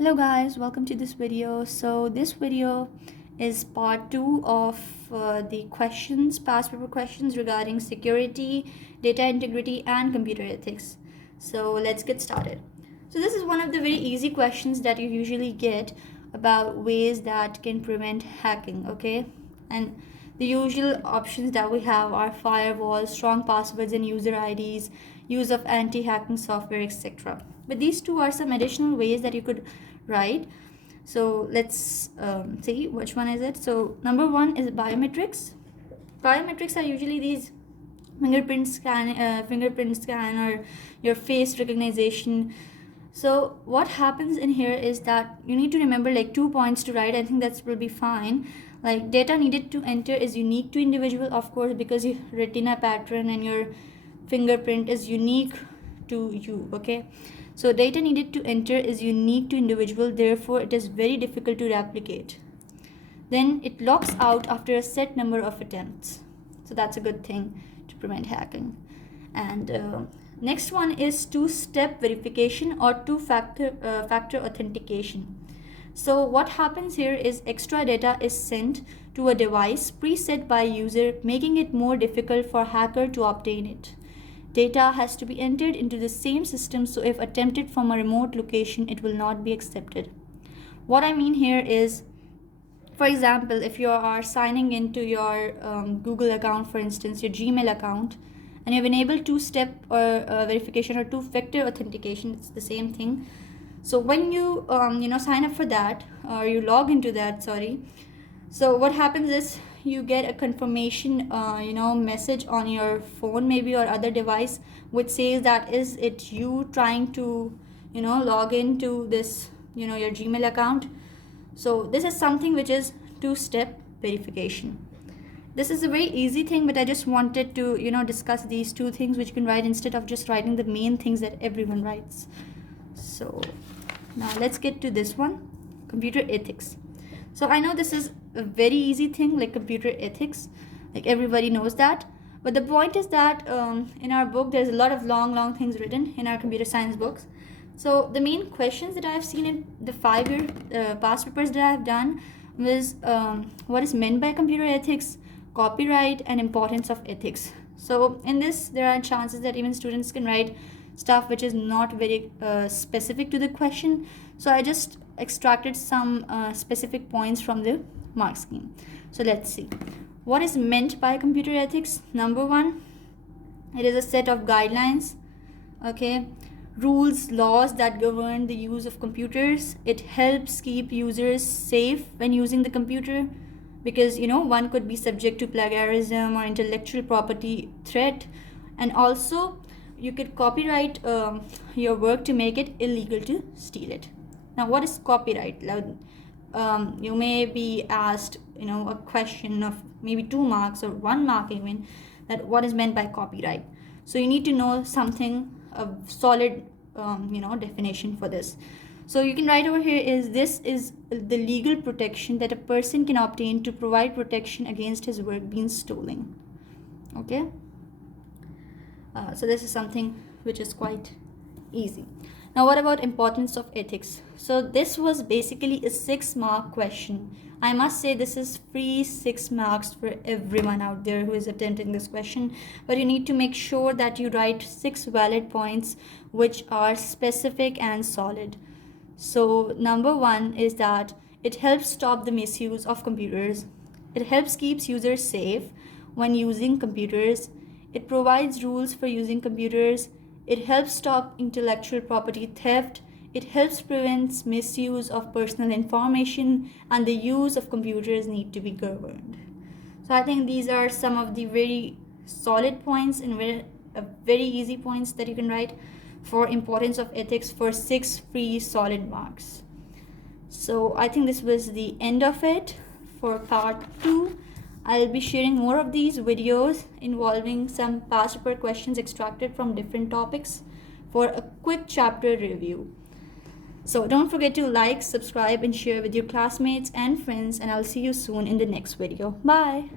Hello guys, welcome to this video. So this video is part 2 of the past paper questions regarding security, data integrity and computer ethics. So let's get started. So this is one of the very easy questions that you usually get about ways that can prevent hacking, okay? And the usual options that we have are firewalls, strong passwords and user IDs, use of anti-hacking software, etc. But these two are some additional ways that you could write. So let's see which one is it. So number one is biometrics. Biometrics are usually these fingerprint scan or your face recognition. So what happens in here is that you need to remember like 2 points to write. I think that will be fine. Like data needed to enter is unique to individual, of course, because your retina pattern and your fingerprint is unique to you, okay? So data needed to enter is unique to individual, therefore it is very difficult to replicate. Then it locks out after a set number of attempts. So that's a good thing to prevent hacking. And next one is two-step verification or two-factor authentication. So what happens here is extra data is sent to a device preset by user, making it more difficult for hacker to obtain it. Data has to be entered into the same system, so if attempted from a remote location, it will not be accepted. What I mean here is, for example, if you are signing into your Google account, for instance, your Gmail account, and you've enabled two-step verification or two-factor authentication, it's the same thing. So when you sign up for that, or you log into that, so what happens is you get a confirmation message on your phone maybe or other device which says that is it you trying to log into this your Gmail account. So this is something which is two-step verification. This is a very easy thing, but I just wanted to discuss these two things which you can write instead of just writing the main things that everyone writes. So now let's get to this one, computer ethics. So I know this is a very easy thing, like computer ethics, like everybody knows that, but the point is that in our book there's a lot of long things written in our computer science books. So the main questions that I've seen in the 5-year past papers that I've done was what is meant by computer ethics, copyright and importance of ethics. So in this there are chances that even students can write stuff which is not very specific to the question. So I just extracted some specific points from the mark scheme. So let's see what is meant by computer ethics. Number one, it is a set of guidelines, okay, rules, laws that govern the use of computers. It helps keep users safe when using the computer, because one could be subject to plagiarism or intellectual property threat, and also you could copyright your work to make it illegal to steal it. Now what is copyright? You may be asked a question of maybe 2 marks or 1 mark even, that what is meant by copyright. So you need to know something, a solid definition for this. So you can write over here is this is the legal protection that a person can obtain to provide protection against his work being stolen, okay? So this is something which is quite easy. Now what about importance of ethics? So this was basically a 6-mark question. I must say this is free 6 marks for everyone out there who is attempting this question, but you need to make sure that you write 6 valid points which are specific and solid. So number one is that it helps stop the misuse of computers. It helps keeps users safe when using computers. It provides rules for using computers. It helps stop intellectual property theft. It helps prevent misuse of personal information, and the use of computers need to be governed. So I think these are some of the very solid points and very easy points that you can write for importance of ethics for 6 free solid marks. So I think this was the end of it for part 2. I'll be sharing more of these videos involving some past paper questions extracted from different topics for a quick chapter review. So don't forget to like, subscribe and share with your classmates and friends, and I'll see you soon in the next video. Bye.